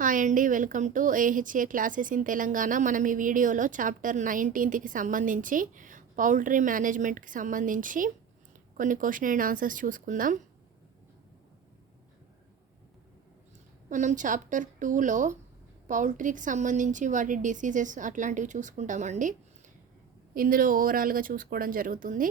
Hi అండి, welcome to AHA classes in Telangana. మనం ఈ వీడియోలో చాప్టర్ 19కి సంబంధించి పౌల్ట్రీ మేనేజ్మెంట్కి సంబంధించి కొన్ని క్వశ్చన్ అండ్ ఆన్సర్స్ చూసుకుందాం. మనం చాప్టర్ 2లో పౌల్ట్రీకి సంబంధించి వాటి డిసీజెస్ అట్లాంటివి చూసుకుంటామండి. ఇందులో ఓవరాల్గా చూసుకోవడం జరుగుతుంది.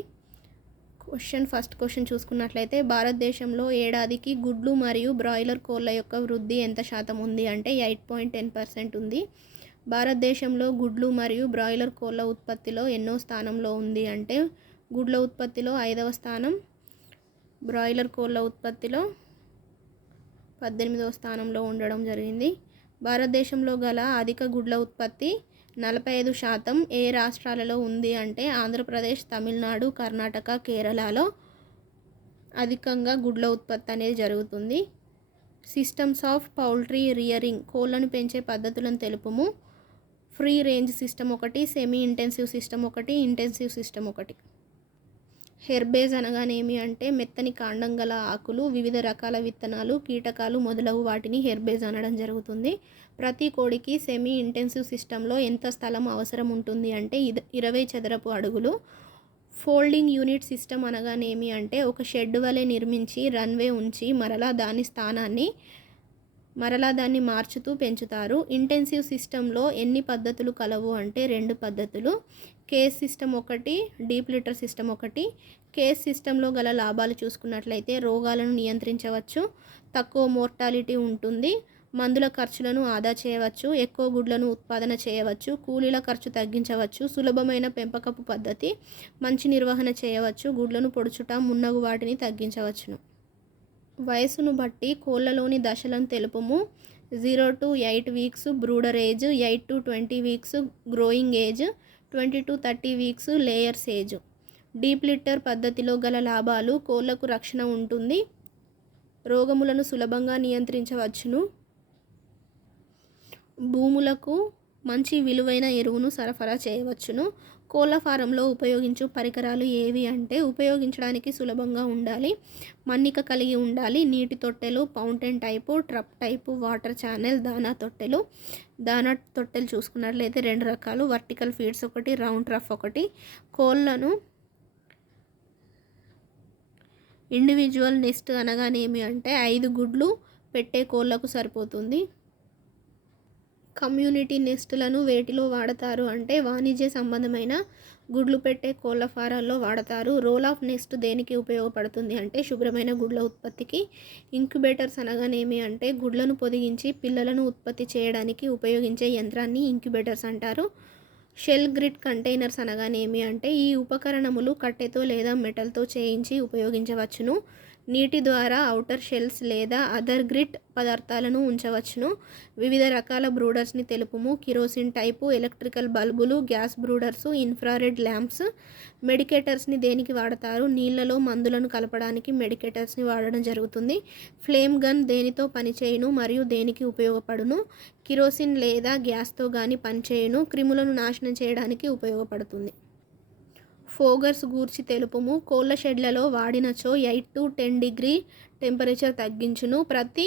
ఫస్ట్ క్వశ్చన్ చూసుకున్నట్లయితే, భారతదేశంలో ఏడాదికి గుడ్లు మరియు బ్రాయిలర్ కోళ్ళ యొక్క వృద్ధి ఎంత శాతం ఉంది అంటే 8.10% ఉంది. భారతదేశంలో గుడ్లు మరియు బ్రాయిలర్ కోళ్ళ ఉత్పత్తిలో ఎన్నో స్థానంలో ఉంది అంటే గుడ్ల ఉత్పత్తిలో 5వ స్థానం, బ్రాయిలర్ కోళ్ళ ఉత్పత్తిలో 18వ స్థానంలో ఉండడం జరిగింది. భారతదేశంలో గల అధిక గుడ్ల ఉత్పత్తి 45% ఏ రాష్ట్రాలలో ఉంది అంటే ఆంధ్రప్రదేశ్, తమిళనాడు, కర్ణాటక, కేరళలో అధికంగా గుడ్ల ఉత్పత్తి అనేది జరుగుతుంది. సిస్టమ్స్ ఆఫ్ పౌల్ట్రీ రియరింగ్, కోళ్ళను పెంచే పద్ధతులను తెలుపుము. ఫ్రీ రేంజ్ సిస్టమ్ ఒకటి, సెమీ ఇంటెన్సివ్ సిస్టమ్ ఒకటి, ఇంటెన్సివ్ సిస్టమ్ ఒకటి. హెర్బేజ్ అనగానేమి అంటే మెత్తని కాండం గల ఆకులు, వివిధ రకాల విత్తనాలు, కీటకాలు మొదలగు వాటిని హెర్బేజ్ అనడం జరుగుతుంది. ప్రతి కోడికి సెమీ ఇంటెన్సివ్ సిస్టంలో ఎంత స్థలం అవసరం ఉంటుంది అంటే 20 చదరపు అడుగులు. ఫోల్డింగ్ యూనిట్ సిస్టమ్ అనగానేమి అంటే ఒక షెడ్ వలె నిర్మించి రన్వే ఉంచి మరలా దాన్ని మార్చుతూ పెంచుతారు. ఇంటెన్సివ్ సిస్టంలో ఎన్ని పద్ధతులు కలవు అంటే 2 పద్ధతులు. కేస్ సిస్టమ్ ఒకటి, డీప్ లిటర్ సిస్టమ్ ఒకటి. కేస్ సిస్టంలో గల లాభాలు చూసుకున్నట్లయితే రోగాలను నియంత్రించవచ్చు, తక్కువ మోర్టాలిటీ ఉంటుంది, మందుల ఖర్చులను ఆదా చేయవచ్చు, ఎక్కువ గుడ్లను ఉత్పాదన చేయవచ్చు, కూలీల ఖర్చు తగ్గించవచ్చు, సులభమైన పెంపకపు పద్ధతి, మంచి నిర్వహణ చేయవచ్చు, గుడ్లను పొడుచుట మున్నగు వాటిని తగ్గించవచ్చును. వయసును బట్టి కోళ్ళలోని దశలను తెలుపుము. 0 to 8 weeks brooder age, 8 to 20 weeks growing age, 20 to 30 weeks layers age. Deep litter పద్ధతిలో గల లాభాలు: కోళ్ళకు రక్షణ ఉంటుంది, రోగములను సులభంగా నియంత్రించవచ్చును, భూములకు మంచి విలువైన ఎరువును సరఫరా చేయవచ్చును. కోళ్ళ ఫారంలో ఉపయోగించు పరికరాలు ఏవి అంటే ఉపయోగించడానికి సులభంగా ఉండాలి, మన్నిక కలిగి ఉండాలి, నీటి తొట్టెలు, fountain type, trough type, water channel, దానా తొట్టెలు చూసుకున్నట్లయితే 2 రకాలు, వర్టికల్ ఫీడ్స్ ఒకటి, రౌండ్ ట్రఫ్ ఒకటి. కోళ్ళను ఇండివిజువల్ నెస్ట్ అనగానేమి అంటే 5 గుడ్లు పెట్టే కోళ్ళకు సరిపోతుంది. కమ్యూనిటీ నెస్టులను వేటిలో వాడతారు అంటే వాణిజ్య సంబంధమైన గుడ్లు పెట్టే కోళ్ళ ఫారాల్లో వాడతారు. రోల్ ఆఫ్ నెస్ట్ దేనికి ఉపయోగపడుతుంది అంటే శుభ్రమైన గుడ్ల ఉత్పత్తికి. ఇంక్యుబేటర్స్ అనగానేమి అంటే గుడ్లను పొదిగించి పిల్లలను ఉత్పత్తి చేయడానికి ఉపయోగించే యంత్రాన్ని ఇంక్యుబేటర్స్ అంటారు. షెల్ గ్రిడ్ కంటైనర్స్ అనగానేమి అంటే ఈ ఉపకరణములు కట్టెతో లేదా మెటల్తో చేయించి ఉపయోగించవచ్చును. నీటి ద్వారా ఔటర్ షెల్స్ లేదా అదర్ గ్రిడ్ పదార్థాలను ఉంచవచ్చును. వివిధ రకాల బ్రూడర్స్ని తెలుపుము. కిరోసిన్ టైపు, ఎలక్ట్రికల్ బల్బులు, గ్యాస్ బ్రూడర్స్, ఇన్ఫ్రారెడ్ ల్యాంప్స్. మెడికేటర్స్ని దేనికి వాడతారు? నీళ్లలో మందులను కలపడానికి మెడికేటర్స్ని వాడడం జరుగుతుంది. ఫ్లేమ్ గన్ దేనితో పనిచేయును మరియు దేనికి ఉపయోగపడును? కిరోసిన్ లేదా గ్యాస్తో కానీ పనిచేయును, క్రిములను నాశనం చేయడానికి ఉపయోగపడుతుంది. ఫోగర్స్ గూర్చి తెలుపుము. కోళ్ళ షెడ్లలో వాడినచో 8 to 10 డిగ్రీ టెంపరేచర్ తగ్గించును. ప్రతి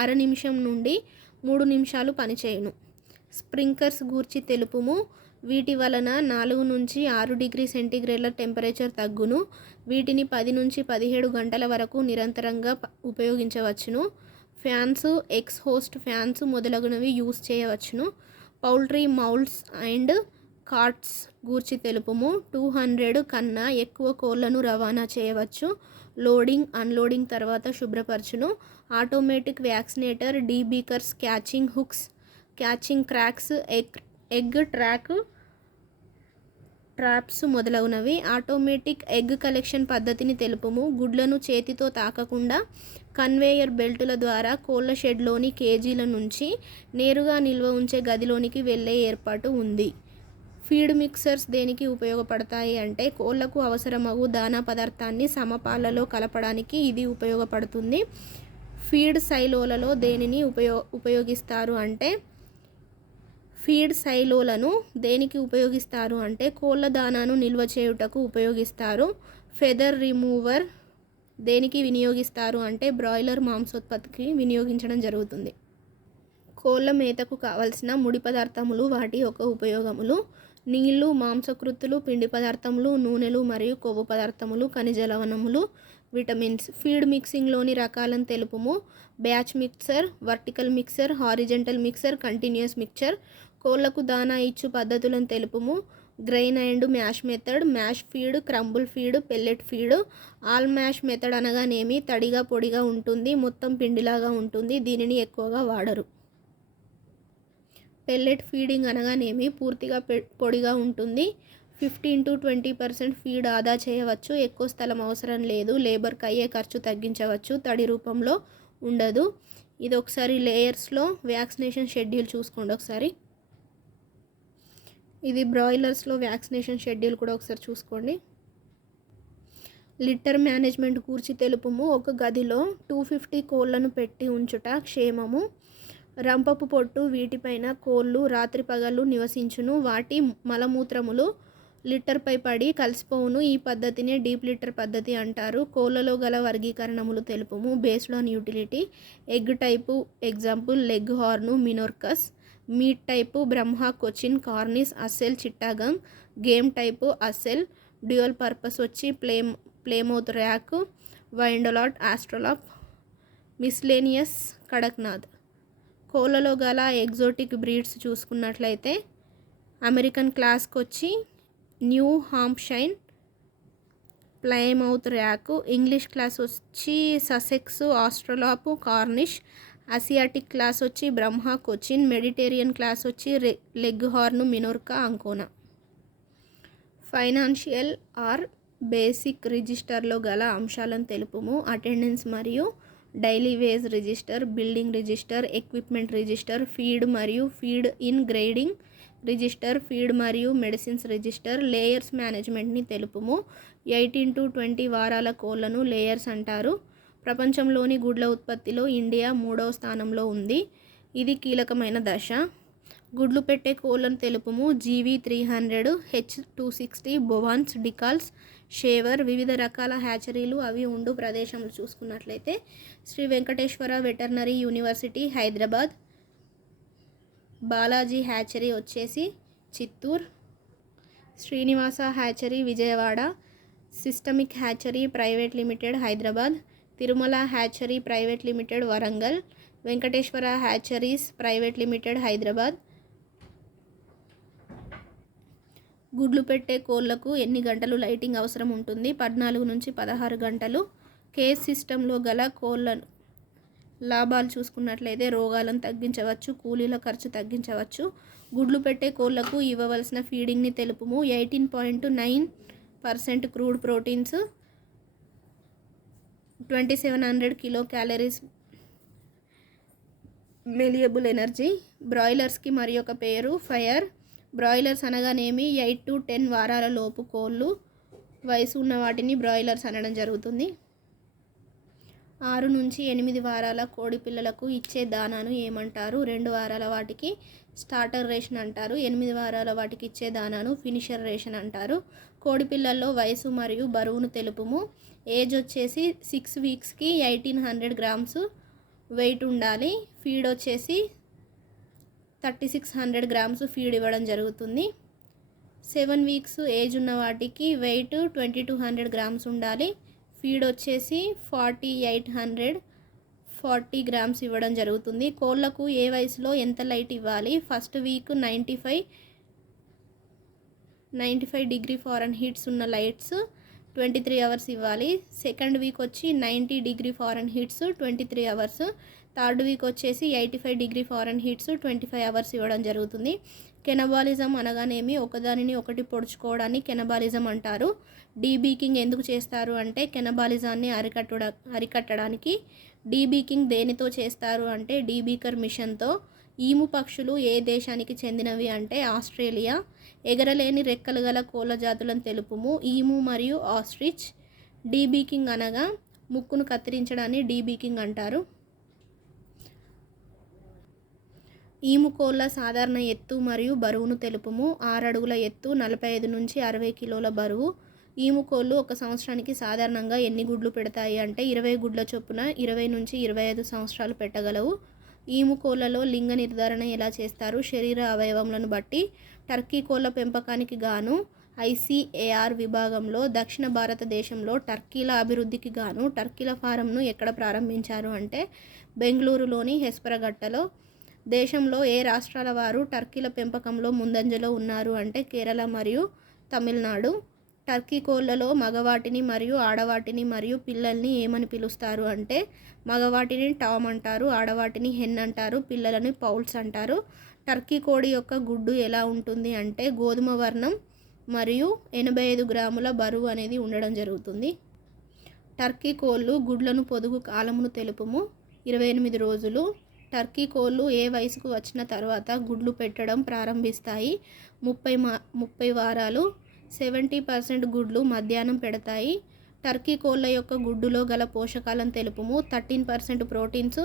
అర నిమిషం నుండి 3 నిమిషాలు పనిచేయును. స్ప్రింక్లర్స్ గూర్చి తెలుపుము. వీటి వలన 4 నుంచి 6 డిగ్రీ సెంటీగ్రేడ్ల టెంపరేచర్ తగ్గును. వీటిని 10 నుంచి 17 గంటల వరకు నిరంతరంగా ఉపయోగించవచ్చును. ఫ్యాన్స్, ఎక్స్ హోస్ట్ ఫ్యాన్స్ మొదలగునవి యూజ్ చేయవచ్చును. పౌల్ట్రీ మౌల్డ్స్ అండ్ కార్ట్స్ గూర్చి తెలుపుము. 200 కన్నా ఎక్కువ కోళ్లను రవాణా చేయవచ్చు. లోడింగ్, అన్లోడింగ్ తర్వాత శుభ్రపరచును. Automatic vaccinator, debeakers, catching hooks, catching crates, egg traps మొదలగునవి. ఆటోమేటిక్ ఎగ్ కలెక్షన్ పద్ధతిని తెలుపుము. గుడ్లను చేతితో తాకకుండా కన్వేయర్ బెల్టుల ద్వారా కోళ్ళ షెడ్లోని కేజీల నుంచి నేరుగా నిల్వ ఉంచే గదిలోనికి వెళ్ళే ఏర్పాటు ఉంది. ఫీడ్ మిక్సర్స్ దేనికి ఉపయోగపడతాయి అంటే కోళ్లకు అవసరమగు దానా పదార్థాన్ని సమపాలలో కలపడానికి ఇది ఉపయోగపడుతుంది. ఫీడ్ సైలోలలో దేనిని ఉపయోగిస్తారు అంటే దేనికి ఉపయోగిస్తారు అంటే కోళ్ళ దానాను నిల్వ చేయుటకు ఉపయోగిస్తారు. ఫెదర్ రిమూవర్ దేనికి వినియోగిస్తారు అంటే బ్రాయిలర్ మాంసోత్పత్తికి వినియోగించడం జరుగుతుంది. కోళ్ళ మేతకు కావలసిన ముడి పదార్థములు, వాటి యొక్క ఉపయోగములు: నీళ్లు, మాంసకృత్తులు, పిండి పదార్థములు, నూనెలు మరియు కొవ్వు పదార్థములు, ఖనిజ లవణములు, విటమిన్స్. ఫీడ్ మిక్సింగ్లోని రకాలను తెలుపుము. Batch mixer, vertical mixer, horizontal mixer, continuous mixer. కోళ్లకు దానా ఇచ్చు పద్ధతులను తెలుపుము. Grain and mash method, mash feed, crumble feed, pellet feed. All mash method అనగానేమి? తడిగా పొడిగా ఉంటుంది, మొత్తం పిండిలాగా ఉంటుంది, దీనిని ఎక్కువగా వాడరు. పెల్లెట్ ఫీడింగ్ అనగానేమి? పూర్తిగా పొడిగా ఉంటుంది, 15-20% ఫీడ్ ఆదా చేయవచ్చు, ఎక్కువ స్థలం అవసరం లేదు, లేబర్కి అయ్యే ఖర్చు తగ్గించవచ్చు, తడి రూపంలో ఉండదు. ఇది ఒకసారి లేయర్స్లో వ్యాక్సినేషన్ షెడ్యూల్ చూసుకోండి ఒకసారి. ఇది బ్రాయిలర్స్లో వ్యాక్సినేషన్ షెడ్యూల్ కూడా ఒకసారి చూసుకోండి. లిట్టర్ మేనేజ్మెంట్ గూర్చి తెలుపుము. ఒక గదిలో 250 కోళ్లను పెట్టి ఉంచుట క్షేమము. రంపపు పొట్టు వీటిపైన కోళ్ళు రాత్రి పగళ్ళు నివసించును. వాటి మలమూత్రములు లిట్టర్పై పడి కలిసిపోవును. ఈ పద్ధతినే డీప్ లిట్టర్ పద్ధతి అంటారు. కోళ్ళలో గల వర్గీకరణములు తెలుపుము. Based on utility. Egg type example Leghorn, Minorcas. Meat type Brahma, Cochin, Cornish, Aseel, Chittagong. Game type Aseel. Dual purpose వచ్చి Plymouth Rock, Wyandotte, Australorp. Miscellaneous Kadaknath. కోళ్ళలో గల ఎగ్జోటిక్ బ్రీడ్స్ చూసుకున్నట్లయితే అమెరికన్ క్లాస్కి వచ్చి New Hampshire, Plymouth Rock. English class వచ్చి Sussex, Australorp, Cornish. Asiatic class వచ్చి Brahma, Cochin. Mediterranean class వచ్చి Leghorn, Minorca, Ancona. Financial or basic రిజిస్టర్లో గల అంశాలను తెలుపుము. అటెండెన్స్ మరియు daily wage register, building register, equipment register, feed మరియు feed in grading register, feed మరియు medicines register. Layers మేనేజ్మెంట్ని తెలుపుము. 18-20 వారాల కోళ్లను లేయర్స్ అంటారు. ప్రపంచంలోని గుడ్ల ఉత్పత్తిలో ఇండియా 3వ స్థానంలో ఉంది. ఇది కీలకమైన దశ. గుడ్లు పెట్టే కోళ్లను తెలుపుము. జీవి 300, H260, బొవాన్స్, డికాల్స్, షేవర్. వివిధ రకాల హ్యాచరీలు అవి ఉండు ప్రదేశంలో చూసుకున్నట్లయితే Sri Venkateswara veterinary university Hyderabad, Balaji hatchery వచ్చేసి Chittoor, Srinivasa hatchery Vijayawada, systemic hatchery private limited Hyderabad, Tirumala hatchery private limited Warangal, Venkateswara hatcheries private limited Hyderabad. గుడ్లు పెట్టే కోళ్లకు ఎన్ని గంటలు లైటింగ్ అవసరం ఉంటుంది? 14-16 గంటలు. కేజ్ సిస్టంలో గల కోళ్ళ లాభాలు చూసుకున్నట్లయితే రోగాలను తగ్గించవచ్చు, కూలీల ఖర్చు తగ్గించవచ్చు. గుడ్లు పెట్టే కోళ్లకు ఇవ్వవలసిన ఫీడింగ్ని తెలుపుము. 18.9% crude proteins, 2700 kilo calories metabolisable energy. బ్రాయిలర్స్కి మరి ఒక పేరు ఫైర్. బ్రాయిలర్స్ అనగానేమి? 8-10 వారాల లోపు కోళ్ళు వయసు ఉన్న వాటిని బ్రాయిలర్స్ అనడం జరుగుతుంది. 6-8 వారాల కోడి పిల్లలకు ఇచ్చే దానాను ఏమంటారు? 2 వారాల వాటికి స్టార్టర్ రేషన్ అంటారు. 8 వారాల వాటికి ఇచ్చే దానాను ఫినిషర్ రేషన్ అంటారు. కోడి పిల్లల్లో వయసు మరియు బరువును తెలుపుము. ఏజ్ వచ్చేసి 6 వీక్స్కి 1800 గ్రామ్స్ వెయిట్ ఉండాలి. ఫీడ్ వచ్చేసి 3600 గ్రామ్స్ ఫీడ్ ఇవ్వడం జరుగుతుంది. 7 వీక్స్ ఏజ్ ఉన్న వాటికి వెయిట్ 2200 గ్రామ్స్ ఉండాలి. ఫీడ్ వచ్చేసి 4840 గ్రామ్స్ ఇవ్వడం జరుగుతుంది. కోళ్లకు ఏ వయసులో ఎంత లైట్ ఇవ్వాలి? ఫస్ట్ వీక్ 95 డిగ్రీ ఫారెన్హీట్స్ ఉన్న లైట్స్ 23 అవర్స్ ఇవ్వాలి. సెకండ్ వీక్ వచ్చి 90 డిగ్రీ ఫారెన్హీట్స్ 23 అవర్స్. థర్డ్ వీక్ వచ్చేసి 85 డిగ్రీ ఫారెన్హీట్స్ 25 అవర్స్ ఇవ్వడం జరుగుతుంది. కెనబాలిజం అనగానేమి? ఒకదానిని ఒకటి పొడుచుకోవడాన్ని కెనబాలిజం అంటారు. డీబీకింగ్ ఎందుకు చేస్తారు అంటే కెనబాలిజాన్ని అరికట్టడానికి. డీబీకింగ్ దేనితో చేస్తారు అంటే డీబీకర్ మిషన్తో. ఈము పక్షులు ఏ దేశానికి చెందినవి అంటే ఆస్ట్రేలియా. ఎగరలేని రెక్కలు గల కోళ్ళ జాతులను తెలుపుము. ఈము మరియు ఆస్ట్రిచ్. డీబీకింగ్ అనగా ముక్కును కత్తిరించడాన్ని డీబీకింగ్ అంటారు. ఈము కోళ్ళ సాధారణ ఎత్తు మరియు బరువును తెలుపుము. 6 అడుగుల ఎత్తు, 45 నుంచి 60 కిలోల బరువు. ఈము కోళ్ళు ఒక సంవత్సరానికి సాధారణంగా ఎన్ని గుడ్లు పెడతాయి అంటే 20 గుడ్ల చొప్పున 20 నుంచి 25 సంవత్సరాలు పెట్టగలవు. ఈము కోళ్లలో లింగ నిర్ధారణ ఎలా చేస్తారు? శరీర అవయవములను బట్టి. టర్కీ కోళ్ల పెంపకానికి గాను ఐసీఏఆర్ విభాగంలో దక్షిణ భారతదేశంలో టర్కీల అభివృద్ధికి గాను టర్కీల ఫారంను ఎక్కడ ప్రారంభించారు అంటే బెంగళూరులోని హెస్పరగట్టలో. దేశంలో ఏ రాష్ట్రాల వారు టర్కీల పెంపకంలో ముందంజలో ఉన్నారు అంటే కేరళ మరియు తమిళనాడు. టర్కీ కోళ్లలో మగవాటిని మరియు ఆడవాటిని మరియు పిల్లల్ని ఏమని పిలుస్తారు అంటే మగవాటిని టామ్ అంటారు, ఆడవాటిని హెన్ అంటారు, పిల్లలని పౌల్స్ అంటారు. టర్కీ కోడి యొక్క గుడ్డు ఎలా ఉంటుంది అంటే గోధుమ వర్ణం మరియు 85 గ్రాముల బరువు అనేది ఉండడం జరుగుతుంది. టర్కీ కోళ్ళు గుడ్లను పొదుగు కాలమును తెలుపుము. 28 రోజులు. టర్కీ కోళ్ళు ఏ వయసుకు వచ్చిన తర్వాత గుడ్లు పెట్టడం ప్రారంభిస్తాయి? 30 వారాలు. 70% గుడ్లు మధ్యాహ్నం పెడతాయి. టర్కీ కోళ్ళ యొక్క గుడ్డులో గల పోషకాలను తెలుపుము. 13% proteins,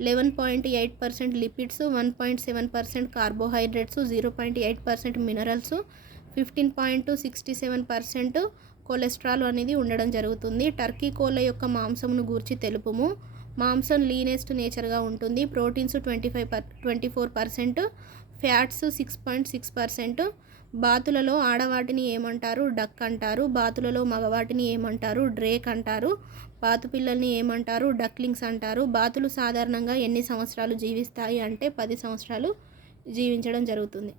11.8% lipids, 1.7% carbohydrates, 0.8% minerals, 15.67% cholesterol అనేది ఉండడం జరుగుతుంది. టర్కీ కోళ్ళ యొక్క మాంసమును గూర్చి తెలుపుము. మాంసం లీనెస్ట్ నేచర్గా ఉంటుంది. Proteins 24%, fats 6.6%. బాతులలో ఆడవాటిని ఏమంటారు? డక్ అంటారు. బాతులలో మగవాటిని ఏమంటారు? డ్రేక్ అంటారు. బాతు పిల్లల్ని ఏమంటారు? డక్లింగ్స్ అంటారు. బాతులు సాధారణంగా ఎన్ని సంవత్సరాలు జీవిస్తాయి అంటే 10 సంవత్సరాలు జీవించడం జరుగుతుంది.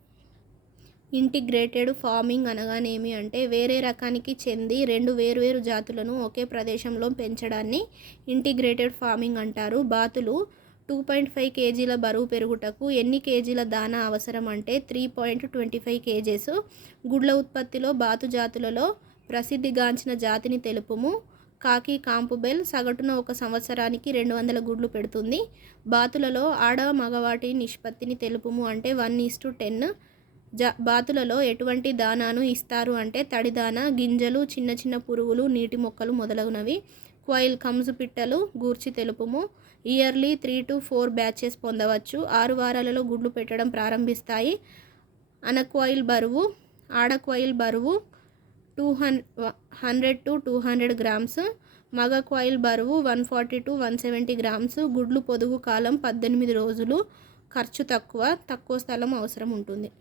ఇంటిగ్రేటెడ్ ఫార్మింగ్ అనగానేమి అంటే వేరే రకానికి చెంది 2 వేర్వేరు జాతులను ఒకే ప్రదేశంలో పెంచడాన్ని ఇంటిగ్రేటెడ్ ఫార్మింగ్ అంటారు. బాతులు 2.5 కేజీల బరువు పెరుగుటకు ఎన్ని కేజీల దానా అవసరం అంటే 3.25 కేజెస్. గుడ్ల ఉత్పత్తిలో బాతు జాతులలో ప్రసిద్ధిగాంచిన జాతిని తెలుపుము. కాకి కాంపుబెల్ సగటున ఒక సంవత్సరానికి 200 గుడ్లు పెడుతుంది. బాతులలో ఆడ మగవాటి నిష్పత్తిని తెలుపుము అంటే 1:10. బాతులలో ఎటువంటి దానాను ఇస్తారు అంటే తడి దానా, గింజలు, చిన్న చిన్న పురుగులు, నీటి మొక్కలు మొదలగునవి. క్వైల్ కమ్స్ పిట్టలు గూర్చి తెలుపుము. ఇయర్లీ 3 to 4 బ్యాచెస్ పొందవచ్చు. 6 వారాలలో గుడ్లు పెట్టడం ప్రారంభిస్తాయి. అనక్వైల్ బరువు. ఆడ క్వైల్ బరువు 100 to 200 గ్రామ్స్. మగ క్వైల్ బరువు 140 to 170 గ్రామ్స్. గుడ్లు పొదుగు కాలం 18 రోజులు. ఖర్చు తక్కువ స్థలం అవసరం ఉంటుంది.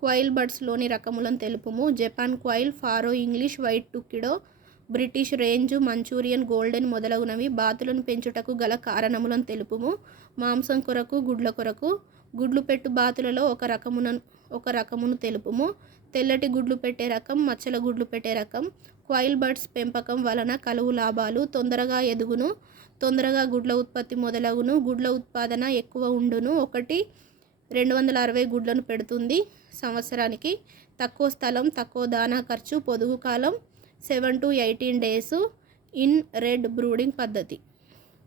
క్వైల్ బర్డ్స్లోని రకములను తెలుపుము. Japan quail, Pharaoh English, white Tuxedo, British range, Manchurian golden మొదలగునవి. బాతులను పెంచుటకు గల కారణములను తెలుపుము. మాంసం కొరకు, గుడ్ల కొరకు. గుడ్లు పెట్టు బాతులలో ఒక రకమును తెలుపుము. తెల్లటి గుడ్లు పెట్టే రకం, మచ్చల గుడ్లు పెట్టే రకం. క్వైల్ బర్డ్స్ పెంపకం వలన కలుగు లాభాలు: తొందరగా ఎదుగును, తొందరగా గుడ్ల ఉత్పత్తి మొదలగును, గుడ్ల ఉత్పాదన ఎక్కువ ఉండును. 260 గుడ్లను పెడుతుంది సంవత్సరానికి. తక్కువ స్థలం, తక్కువ దానా ఖర్చు. పొదుగు కాలం 7 to 18 days. In red brooding పద్ధతి.